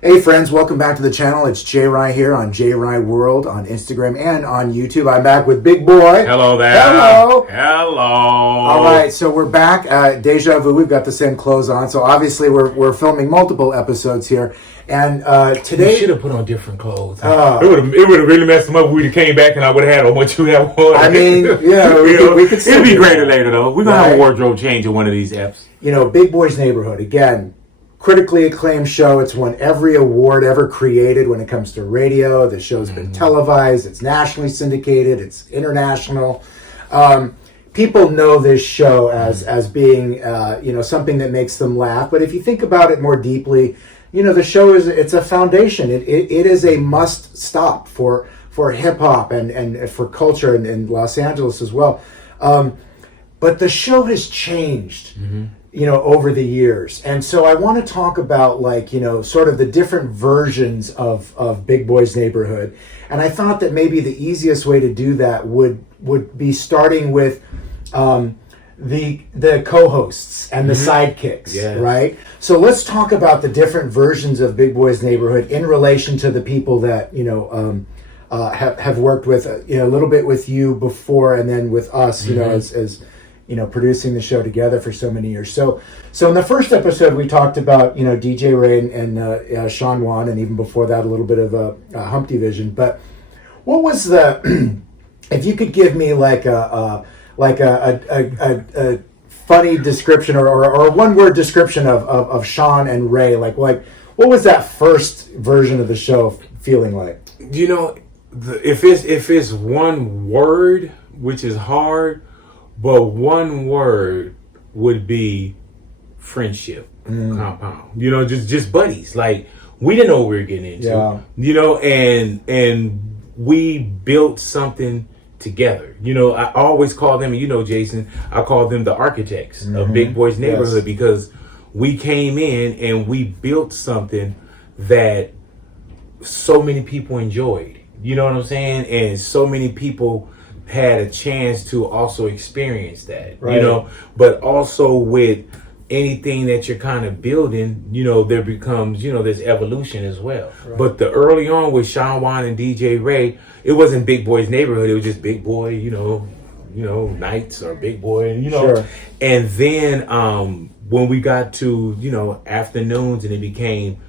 Hey friends, welcome back to the channel. It's J Rye here on J Rye World on Instagram and on YouTube. I'm back with Big Boy. Hello there. Hello. Hello. All right, so we're back. Deja vu. We've got the same clothes on, so obviously we're filming multiple episodes here. And today, You should have put on different clothes. It would have really messed them up. We would have came back and I would have had on what you have on. I mean, yeah, we could still it'd be do greater that. later though. We're gonna have a wardrobe change in one of these eps. You know, Big Boy's Neighborhood again. Critically acclaimed show. It's won every award ever created when it comes to radio. The show's been televised. It's nationally syndicated. It's international. People know this show as being something that makes them laugh. But if you think about it more deeply, the show it's a foundation. It is a must stop for hip hop and for culture in Los Angeles as well. But the show has changed. Over the years. And so I want to talk about sort of the different versions of Big Boy's Neighborhood. And I thought that maybe the easiest way to do that would be starting with the co-hosts and the sidekicks, right? So let's talk about the different versions of Big Boy's Neighborhood in relation to the people that, have worked with, a little bit with you before and then with us, as producing the show together for so many years. So in the first episode, we talked about, DJ Ray and Sean Wan, and even before that, a little bit of a Hump Division. But what was if you could give me like a funny description or one word description of Sean and Ray, like what was that first version of the show feeling like? If it's one word, which is hard, but one word would be friendship, compound. Just buddies. Like, we didn't know what we were getting into. And we built something together. I always call them, Jason, I call them the architects of Big Boy's Neighborhood, because we came in and we built something that so many people enjoyed. You know what I'm saying? And so many people had a chance to also experience that, but also with anything that you're kind of building, there becomes, there's evolution as well. Right. But the early on with Sean Wan and DJ Ray, it wasn't Big Boy's Neighborhood. It was just Big Boy, nights or Big Boy, Sure. And then when we got to, afternoons and it became,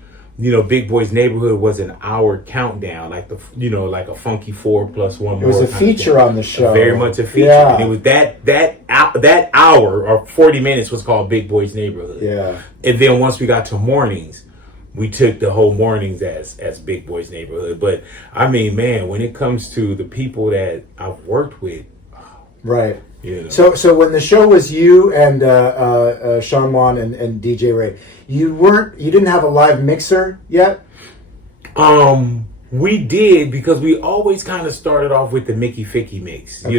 Big Boy's Neighborhood was an hour countdown, like like a funky 4 plus 1 more. It was a feature on the show. Very much a feature. Yeah. And it was that hour or 40 minutes was called Big Boy's Neighborhood. Yeah. And then once we got to mornings, we took the whole mornings as Big Boy's Neighborhood. But I mean, man, when it comes to the people that I've worked with, right. So when the show was you and Sean Wan and DJ Ray, you didn't have a live mixer yet? We did, because we always kind of started off with the Mickey Ficky mix, and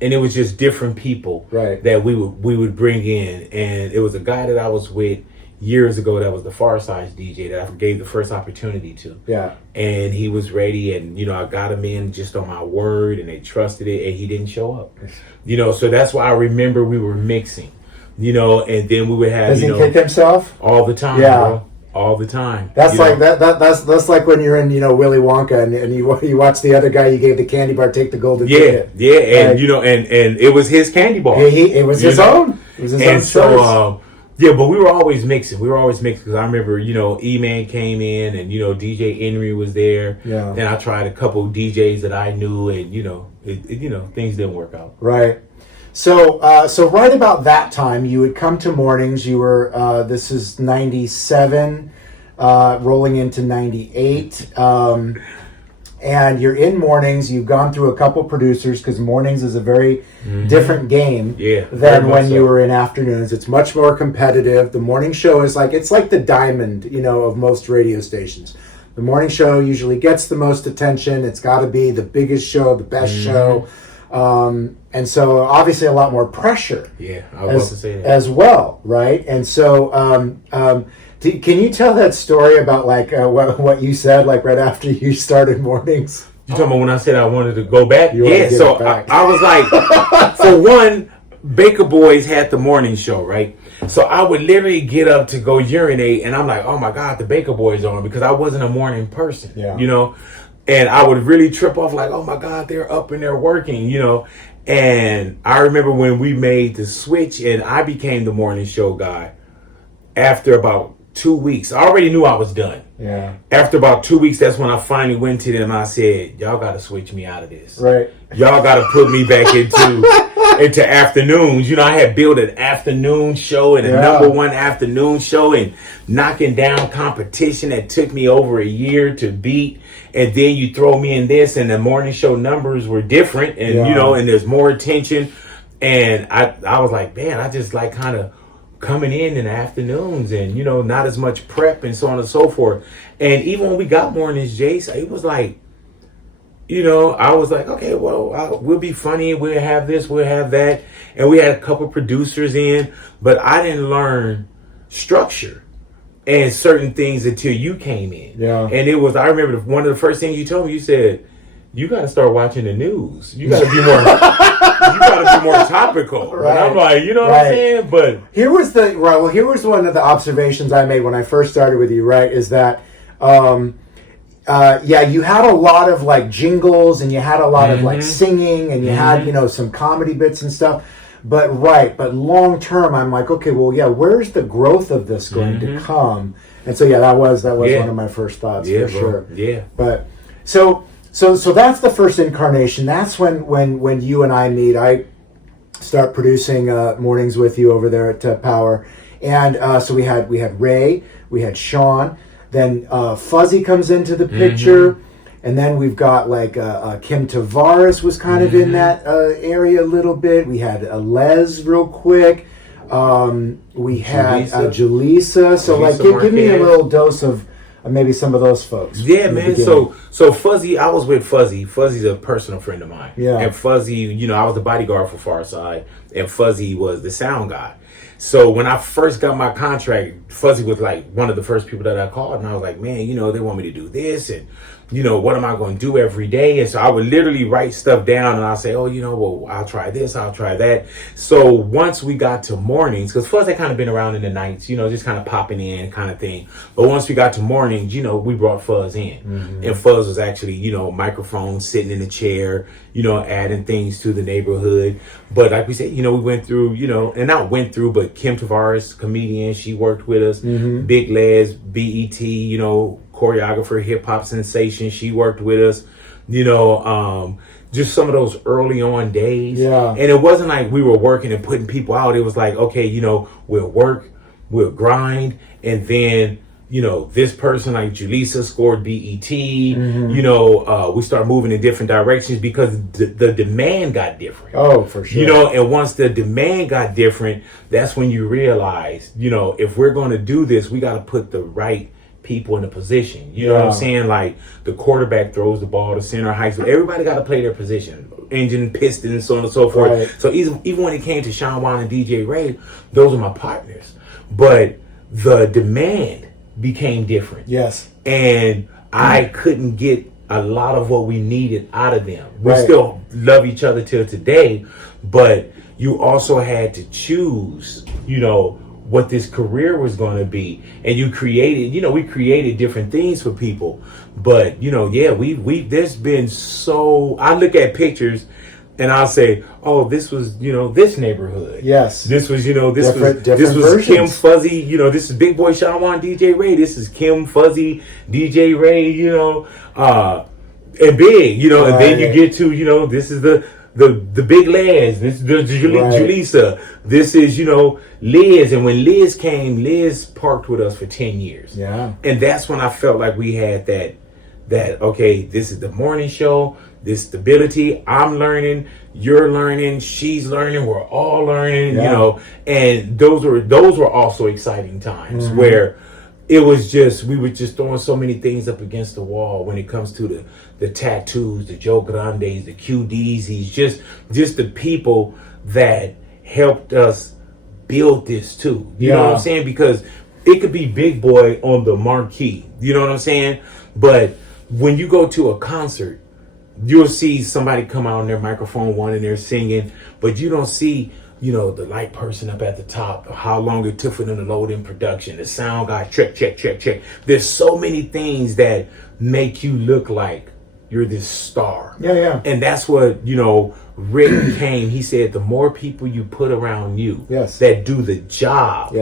it was just different people that we would bring in, and it was a guy that I was with years ago that was the Far Side's DJ that I gave the first opportunity to. Yeah. And he was ready, and I got him in just on my word, and they trusted it, and he didn't show up. So that's why I remember we were mixing, and then we would have Does he kick himself? All the time, bro. All the time. That's like that's like when you're in Willy Wonka and you watch the other guy you gave the candy bar take the golden ticket. Yeah, and and it was his candy bar. It was his own. It was his own. So but we were always mixing. Because I remember, E-Man came in and, DJ Henry was there. Yeah. And I tried a couple DJs that I knew and, things didn't work out. Right. So right about that time, you would come to mornings. You were, this is 97, rolling into 98. And you're in mornings. You've gone through a couple producers because mornings is a very different game than when you were in afternoons. It's much more competitive. The morning show is it's like the diamond, of most radio stations. The morning show usually gets the most attention. It's got to be the biggest show, the best show. And so obviously a lot more pressure. Yeah, I was about to say that. As well, right? And so can you tell that story about what you said right after you started mornings? You talking about when I said I wanted to go back? So I was like, for one, Baker Boys had the morning show, right? So I would literally get up to go urinate, and I'm like, oh my God, the Baker Boys on, because I wasn't a morning person, Yeah. you know? And I would really trip off like, oh my God, they're up and they're working, you know? And I remember when we made the switch and I became the morning show guy after about 2 weeks. I already knew I was done. Yeah. After about 2 weeks, that's when I finally went to them and I said, y'all got to switch me out of this. Right. Y'all got to put me back into afternoons. You know, I had built an afternoon show and a number one afternoon show and knocking down competition that took me over a year to beat. And then you throw me in this and the morning show numbers were different and, you know, and there's more attention. And I was like, man, I just like kind of coming in the afternoons and, you know, not as much prep and so on and so forth. And even when we got mornings, Jace, it was like, you know, I was like, okay, well, we'll be funny. We'll have this, we'll have that. And we had a couple producers in, but I didn't learn structure and certain things until you came in. Yeah. And it was, I remember one of the first things you told me, you said, you got to start watching the news. You got to be more, you got to be more topical. Right. And I'm like, you know what I'm saying? But here was one of the observations I made when I first started with you, right? Is that, you had a lot of like jingles and you had a lot of like singing and you had, you know, some comedy bits and stuff. But long term, I'm like, okay, well, yeah, where's the growth of this going to come? And so, that was one of my first thoughts for sure. Yeah. But so that's the first incarnation. That's when you and I meet. I start producing mornings with you over there at Power, and so we had Ray, we had Sean, then Fuzzy comes into the picture. And then we've got like Kim Tavares was kind of in that area a little bit. We had Les real quick. We had Julissa. So like, give me a little dose of maybe some of those folks. Yeah, man. So Fuzzy, I was with Fuzzy. Fuzzy's a personal friend of mine. Yeah. And Fuzzy, you know, I was the bodyguard for Farside, and Fuzzy was the sound guy. So when I first got my contract, Fuzzy was like one of the first people that I called, and I was like, man, you know, they want me to do this, and you know, what am I going to do every day? And so I would literally write stuff down and I'll say, oh, you know, well, I'll try this, I'll try that. So once we got to mornings, because Fuzz had kind of been around in the nights, you know, just kind of popping in kind of thing. But once we got to mornings, you know, we brought Fuzz in. And Fuzz was actually, you know, microphone, sitting in the chair, you know, adding things to the neighborhood. But like we said, you know, we went through, you know, and not went through, but Kim Tavares, comedian, she worked with us. Big Les, BET, you know, choreographer, hip hop sensation, she worked with us, you know, just some of those early on days. Yeah. And it wasn't like we were working and putting people out. It was like, okay, you know, we'll work, we'll grind, and then, you know, this person like Julissa scored BET, you know, we start moving in different directions because the demand got different. Oh, for sure. You know, and once the demand got different, that's when you realize, you know, if we're going to do this, we got to put the right people in a position. You know what I'm saying? Like the quarterback throws the ball to center, high school. Everybody got to play their position. Engine, piston, so on and so forth. Right. So even when it came to Sean Wan and DJ Ray, those are my partners. But the demand became different. Yes. And I couldn't get a lot of what we needed out of them. We Right. still love each other till today, but you also had to choose, you know, what this career was going to be. And you created, you know, we created different things for people. But, you know, yeah, there's been so, I look at pictures and I'll say, oh, this was, you know, this neighborhood. Yes. This was, you know, this Different was versions. Kim Fuzzy, you know, this is Big Boy Sean Wan, DJ Ray. This is Kim Fuzzy, DJ Ray, you know, and Big, you know, and then you get to, you know, this is the Big Les, this is the Julissa, this is, you know, Liz. And when Liz came, Liz parked with us for 10 years. Yeah. And that's when I felt like we had that, okay, this is the morning show, this stability, I'm learning, you're learning, she's learning, we're all learning, you know, and those were also exciting times where it was just, we were just throwing so many things up against the wall when it comes to the tattoos, the Joe Grandes, the QDs, just the people that helped us build this too. You know what I'm saying? Because it could be Big Boy on the marquee. You know what I'm saying? But when you go to a concert, you'll see somebody come out on their microphone, one and they're singing, but you don't see the light person up at the top, how long it took for them to load in production, the sound guy, check. There's so many things that make you look like you're this star. Yeah. And that's what, Rick came, he said, the more people you put around you that do the job,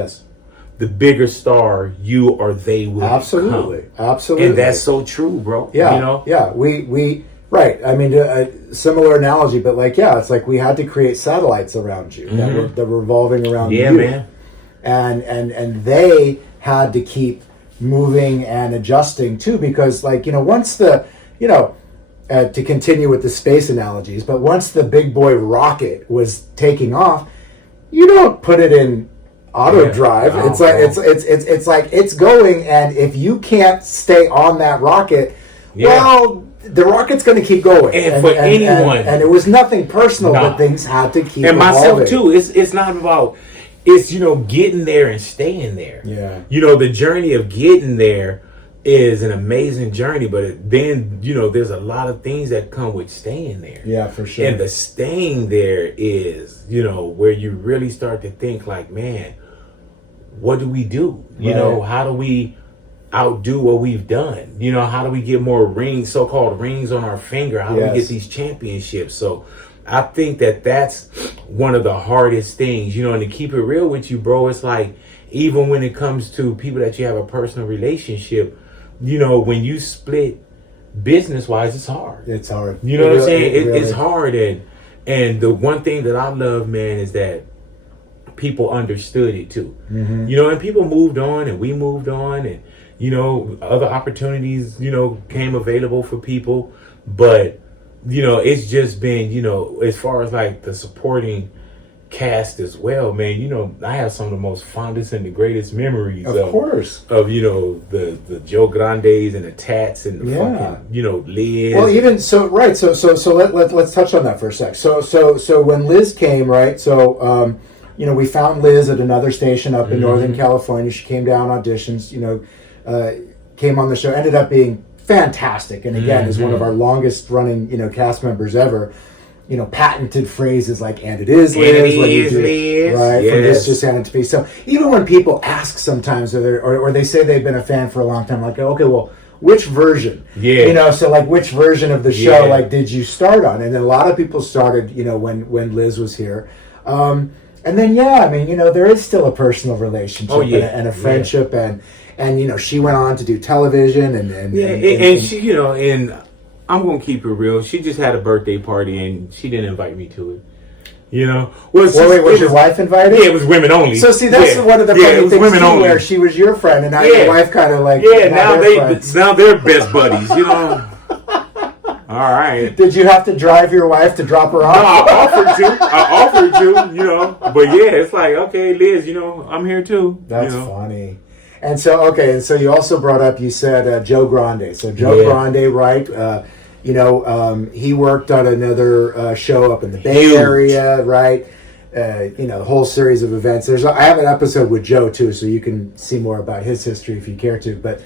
the bigger star you or they will Absolutely. And that's so true, bro. Yeah. We right. I mean, a similar analogy, but it's like we had to create satellites around you that were revolving around you. Yeah, man. And they had to keep moving and adjusting too, because once the to continue with the space analogies, but once the big boy rocket was taking off, you don't put it in auto drive. It's like it's going, and if you can't stay on that rocket, well, the rocket's going to keep going. And for anyone, and it was nothing personal, but things had to keep. And evolving. Myself too. It's not about. It's getting there and staying there. Yeah. The journey of getting there is an amazing journey, but then there's a lot of things that come with staying there. Yeah, for sure. And the staying there is where you really start to think like, man, what do we do? How do we outdo what we've done? How do we get more rings, so-called rings on our finger? How do we get these championships? So I think that's one of the hardest things, and to keep it real with you, bro, it's like, even when it comes to people that you have a personal relationship, when you split business-wise, it's hard. It's hard. You know what I'm saying? It's hard. And the one thing that I love, man, is that people understood it too. Mm-hmm. And people moved on, and we moved on, and other opportunities came available for people. But it's just been as far as like the supporting cast as well, man. I have some of the most fondest and the greatest memories of course of the Joe Grandes and the Tats and the fucking Liz. Well, even so, right. So let's touch on that for a sec. So when Liz came, right? So we found Liz at another station up in Northern California. She came down, auditions, came on the show, ended up being fantastic, and again is one of our longest running cast members ever. Patented phrases like "and it is Liz," when you do it, right? From this just happened to be. So even when people ask sometimes, or they say they've been a fan for a long time, like, okay, well, which version? So like, which version of the show like did you start on? And then a lot of people started, when Liz was here. And then there is still a personal relationship and a friendship, and she went on to do television and she and I'm gonna keep it real. She just had a birthday party and she didn't invite me to it. Was your wife invited? Yeah, it was women only. So see, that's one of the funny things women too, only. where she was your friend and now your wife kind of like now they're best buddies. All right. Did you have to drive your wife to drop her off? No, I offered to. But it's like, okay, Liz, I'm here too. That's funny. And so, you also brought up, you said Joe Grande. So Joe Grande, right? He worked on another show up in the Bay Area, right? A whole series of events. I have an episode with Joe too, so you can see more about his history if you care to. But,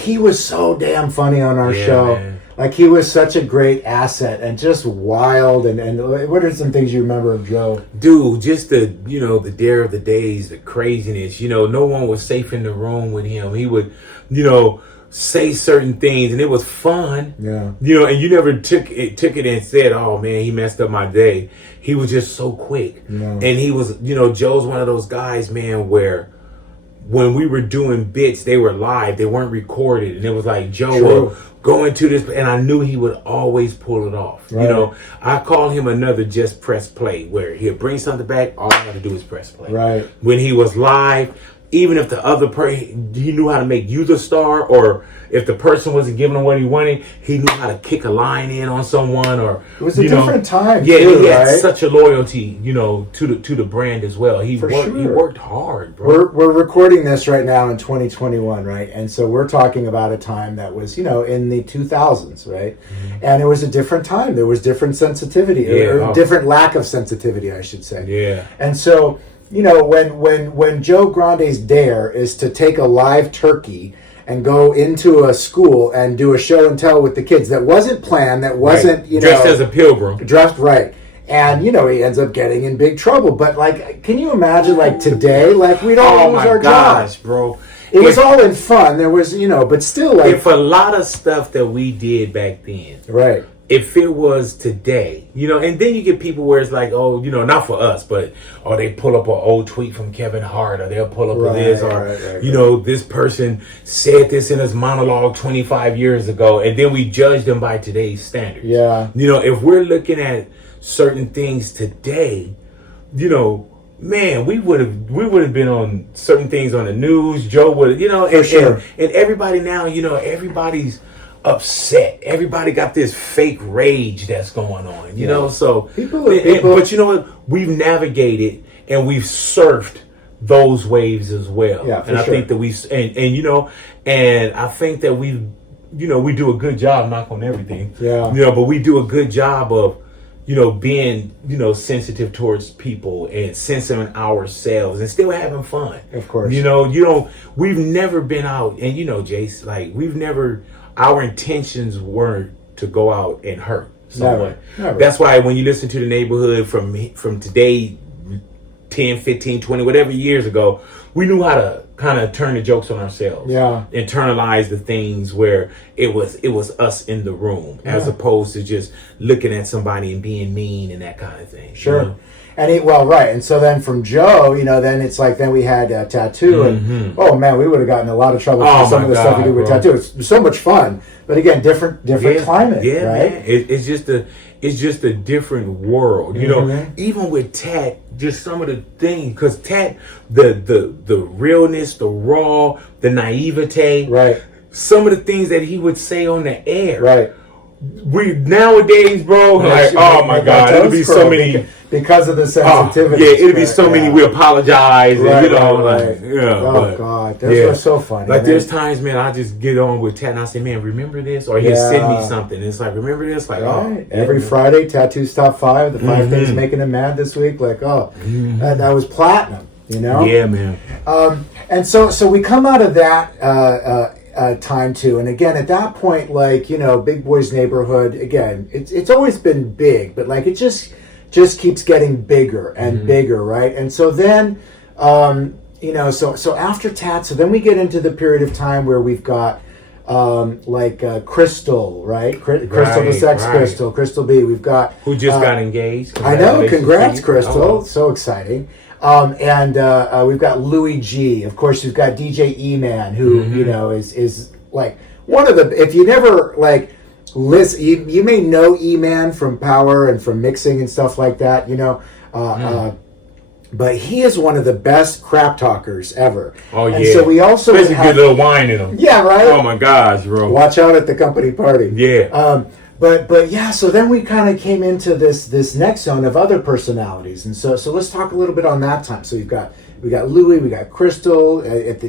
he was so damn funny on our show. Man. Like, he was such a great asset and just wild. And what are some things you remember of Joe? Dude, just the dare of the days, the craziness. No one was safe in the room with him. He would, say certain things, and it was fun. Yeah. And you never took it and said, "Oh man, he messed up my day." He was just so quick, and he was, Joe's one of those guys, man, where when we were doing bits, they were live, they weren't recorded, and it was like Joe will go into this, and I knew he would always pull it off. Right. I call him another just press play, where he'll bring something back, all I have to do is press play. Right. When he was live, even if the other person, he knew how to make you the star, or if the person wasn't giving him what he wanted, he knew how to kick a line in on someone, or it was a different time. Yeah, too, he had right? such a loyalty, to the brand as well. He worked hard, bro. We're recording this right now in 2021, right? And so we're talking about a time that was, in the 2000s, right? Mm-hmm. And it was a different time. There was different sensitivity, or different lack of sensitivity, I should say. Yeah. And so, when Joe Grande's dare is to take a live turkey and go into a school and do a show and tell with the kids that wasn't planned, that wasn't, dressed as a pilgrim. Dressed right. And he ends up getting in big trouble. But like, can you imagine like today? Like we'd all lose our jobs, bro. It was all in fun. There was, but still, like, if a lot of stuff that we did back then, right? If it was today, and then you get people where it's like, oh, not for us, but they pull up an old tweet from Kevin Hart, or they'll pull up this, or this person said this in his monologue 25 years ago, and then we judge them by today's standards. Yeah. If we're looking at certain things today, man, we would have been on certain things on the news. Joe would, and everybody now, everybody's upset. Everybody got this fake rage that's going on, so people. But you know what? We've navigated and we've surfed those waves as well. Yeah, and I think that and I think that we do a good job, knock on everything. Yeah. But we do a good job of being, sensitive towards people and censoring ourselves and still having fun. Of course. We've never been out, and Jace, like our intentions weren't to go out and hurt someone. Never. That's why when you listen to the neighborhood from today, 10, 15, 20, whatever years ago, we knew how to kind of turn the jokes on ourselves. Yeah. Internalize the things where it was us in the room, as opposed to just looking at somebody and being mean and that kind of thing. Sure. And right. And so then from Joe, then it's like, then we had Tattoo, and oh man, we would have gotten in a lot of trouble for some of the stuff we did with Tattoo. It's so much fun, but again, different climate, right? Man. It's just a different world, Even with Tat, just some of the things, because Tat, the realness, the raw, the naivete, right? Some of the things that he would say on the air, right? We nowadays, bro, like, oh my God, it'll be so many because of the sensitivity. It'll be so many. We apologize, right, and, oh God, those were so funny. Like there's times, man, I just get on with Tat and I say, man, remember this, or he'll send me something. It's like, remember this, like, every Friday, Tattoo's top 5, the 5 things making him mad this week. Like, that was platinum, Yeah, man. And so we come out of that. Time too, and again at that point, like Big Boy's Neighborhood, again it's always been big, but like it just keeps getting bigger and bigger, right? And so then so after Tat, so then we get into the period of time where we've got Crystal, right? Crystal the Sex Crystal, Crystal B. We've got who just got engaged. I know, congrats, Crystal, so exciting. And we've got Louis G. Of course, we've got DJ E-Man, who is like one of the. If you never like listen, you may know E-Man from Power and from mixing and stuff like that, but he is one of the best crap talkers ever. Oh yeah. And so we also a good little wine in him. Yeah, right. Oh my gosh, bro. Watch out at the company party. Yeah. But yeah, so then we kind of came into this next zone of other personalities, and so let's talk a little bit on that time. So we got Louis, we got Crystal.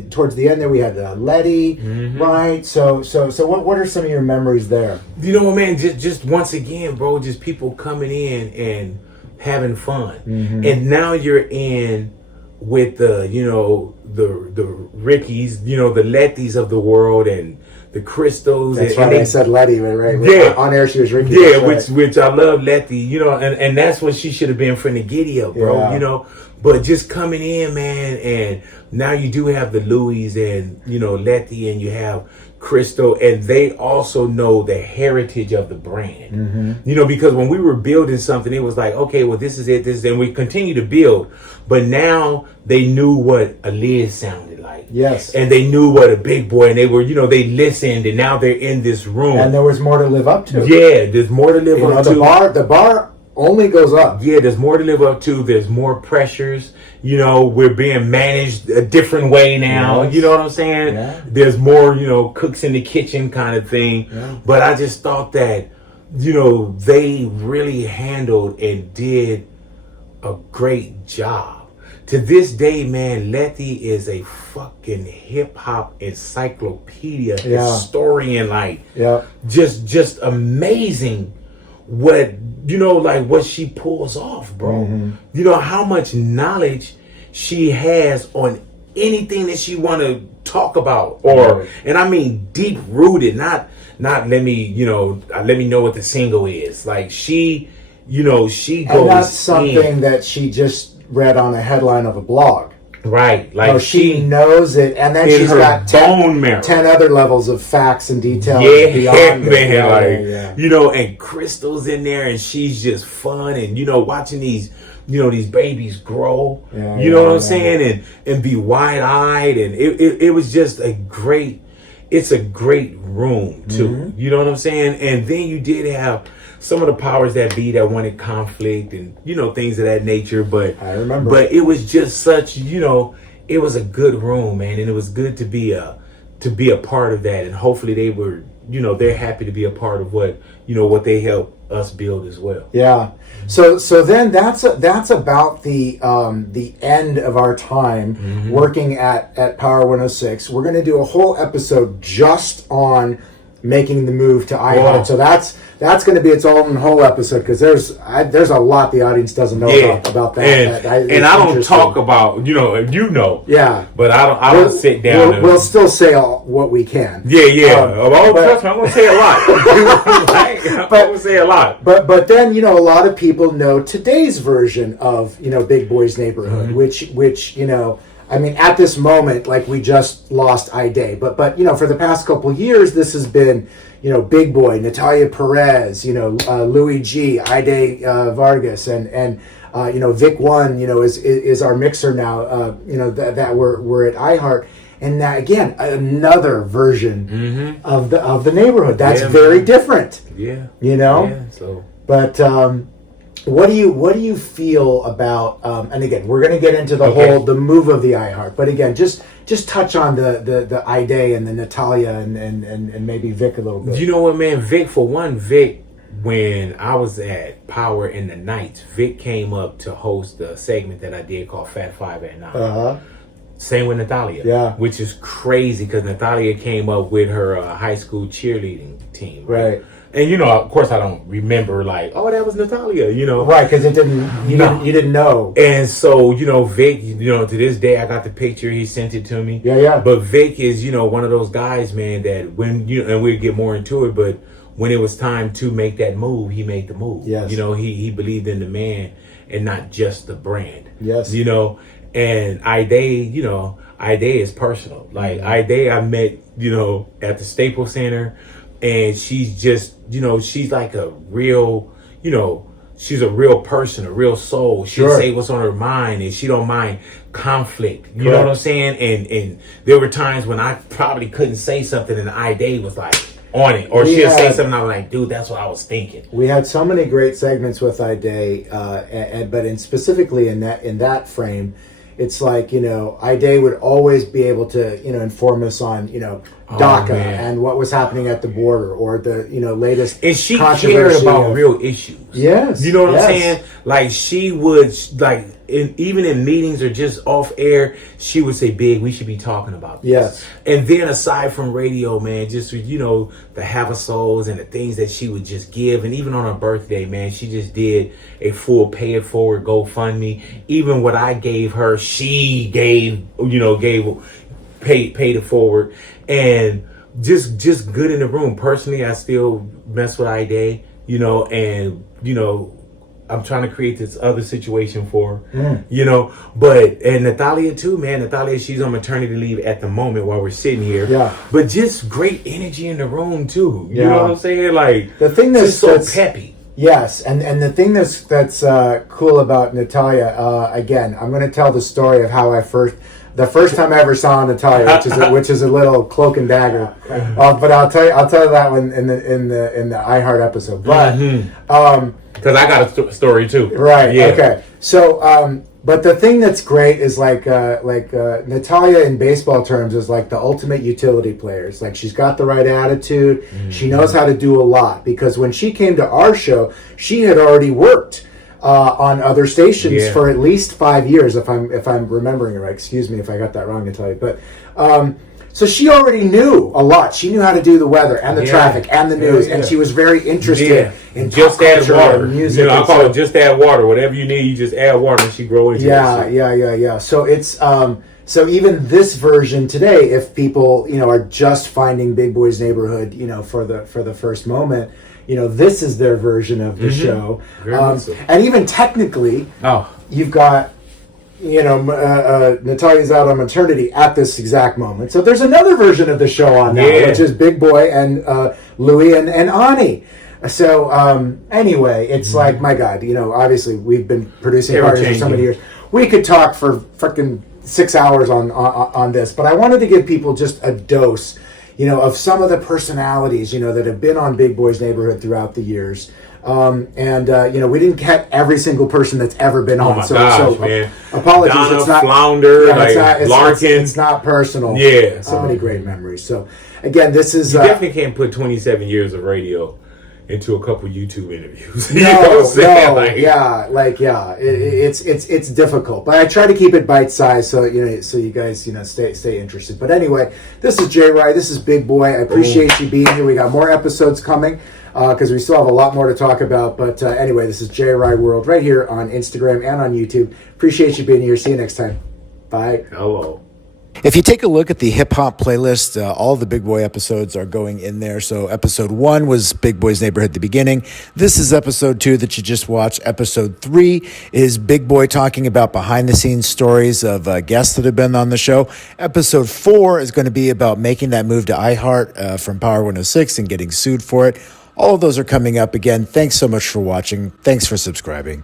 Towards the end there, we had Letty, right? So what are some of your memories there? You know what, man? Just once again, bro, just people coming in and having fun, and now you're in with the Rickies, the Lettys of the world, and the Crystals. That's right. I said Letty, right? Yeah. On air, she was Ricky. Yeah, which I love Letty, and that's what she should have been from the Giddy-Up, bro, Yeah. But just coming in, man, and now you do have the Louis and, Letty, and you have Crystal, and they also know the heritage of the brand. Because when we were building something, it was like, okay, well, this is it, and we continue to build. But now they knew what a Liz sounded like. Yes. And they knew what a Big Boy, and they were, they listened, and now they're in this room. And there was more to live up to. Yeah, there's more to live up to. The bar only goes up. Yeah, there's more to live up to. There's more pressures. We're being managed a different way now. Yes. You know what I'm saying? Yeah. There's more, cooks in the kitchen kind of thing. Yeah. But I just thought that, they really handled and did a great job. To this day, man, Letty is a fucking hip hop encyclopedia, historian, just amazing. What what she pulls off, bro. How much knowledge she has on anything that she want to talk about, and I mean deep rooted, not let me know what the single is. Like she she goes And that's something in. that she just read on a headline of a blog. Right, like No, she knows it, and then in she's her got bone marrow. 10 other levels of facts and details Yeah, beyond man, it. and Crystal's in there, and she's just fun, and watching these, these babies grow. You know what I'm saying, and be wide eyed, and it was just it's a great room too. Mm-hmm. You know what I'm saying, and then you did have some of the powers that be that wanted conflict and things of that nature, but I remember. But it was just such it was a good room, man, and it was good to be a part of that, and hopefully they were they're happy to be a part of what what they helped us build as well. Yeah. So then that's about the end of our time working at Power 106. We're going to do a whole episode just on making the move to iHeart. Wow. So that's going to be its own whole episode, because there's a lot the audience doesn't know about that. And I don't talk about Yeah, but I don't sit down. We'll still say what we can. Yeah. Trust me, I'm gonna say a lot. I'm gonna say a lot. But then a lot of people know today's version of Big Boy's Neighborhood, which I mean, at this moment, like, we just lost Ide, but for the past couple years, this has been Big Boy, Natalia Perez, Louis G, Ide Vargas, and Vic One, is our mixer now. That we're at iHeart, and now, again, another version of the neighborhood. That's very different. Yeah. Yeah. So, but. What do you feel about? And again, we're going to get into the move of the iHeart. But again, just touch on the Ide and the Natalia and maybe Vic a little bit. You know what, man? Vic, when I was at Power in the Nights, Vic came up to host a segment that I did called Fat Five at Night. Same with Natalia, which is crazy because Natalia came up with her high school cheerleading team, right? And of course, I don't remember like, oh, that was Natalia, right? Because you didn't know. And so Vic, to this day, I got the picture. He sent it to me. Yeah. But Vic is one of those guys, man, that when and we'll get more into it, but when it was time to make that move, he made the move. Yes. He believed in the man and not just the brand. Yes. And Ide is personal. Like Ide, I met at the Staples Center. And she's just, she's like a real, she's a real person, a real soul. She'll say what's on her mind, and she don't mind conflict. You know what I'm saying? And there were times when I probably couldn't say something, and Ide was like on it, or she'll say something. I'm like, dude, that's what I was thinking. We had so many great segments with Ide, but specifically in that frame. It's like, Ide would always be able to, inform us on, DACA and what was happening at the border, or the, latest and she cared about real issues. Yes. You know what I'm saying? Like, she would, even in meetings or just off air, she would say, Big, we should be talking about this. Yes. And then aside from radio, man, just, the have a souls and the things that she would just give. And even on her birthday, man, she just did a full pay it forward GoFundMe. Even what I gave her, she gave paid it forward. And just good in the room. Personally, I still mess with Ide, and I'm trying to create this other situation for her, but and Natalia too, man. Natalia, she's on maternity leave at the moment while we're sitting here. Yeah. But just great energy in the room too. You know what I'm saying? Like, the thing that's so peppy. Yes, and the thing that's cool about Natalia, again, I'm going to tell the story of how the first time I ever saw Natalia, which is a little cloak and dagger, but I'll tell you that one in the iHeart episode. But because I got a story too. Right. Yeah. Okay. So, but the thing that's great is like Natalia in baseball terms is like the ultimate utility player. It's like she's got the right attitude. She knows how to do a lot, because when she came to our show, she had already worked on other stations for at least 5 years, if I'm remembering it right. Excuse me if I got that wrong, Natalia. But so she already knew a lot. She knew how to do the weather and the traffic and the news, and she was very interested in just add water. And music. I call it just add water. Whatever you need, you just add water, and she grow into it. Yeah. So it's So even this version today, if people, are just finding Big Boy's Neighborhood, for the first moment, this is their version of the show. Very much so. And even technically, you've got, Natalia's out on maternity at this exact moment. So there's another version of the show on now, which is Big Boy and Louie and Ani. So anyway, it's like, my God, obviously we've been producing parties for so many years. We could talk for freaking 6 hours on this, but I wanted to give people just a dose, of some of the personalities, that have been on Big Boy's Neighborhood throughout the years. We didn't get every single person that's ever been on. Man. Apologies. Donna, it's not Flounder, Larkin. It's not personal. Yeah. So many great memories. So again, this is... You definitely can't put 27 years of radio into a couple YouTube interviews. It's difficult, but I try to keep it bite sized so you guys stay interested. But anyway, this is Jay Rye. This is Big Boy. I appreciate you being here. We got more episodes coming because we still have a lot more to talk about. But anyway, this is Jay Rye World right here on Instagram and on YouTube. Appreciate you being here. See you next time. Bye. Hello. If you take a look at the hip hop playlist, all the Big Boy episodes are going in there. So episode 1 was Big Boy's Neighborhood at the beginning. This is episode 2 that you just watched. Episode 3 is Big Boy talking about behind the scenes stories of guests that have been on the show. Episode 4 is going to be about making that move to iHeart from Power 106 and getting sued for it. All of those are coming up. Again, thanks so much for watching. Thanks for subscribing.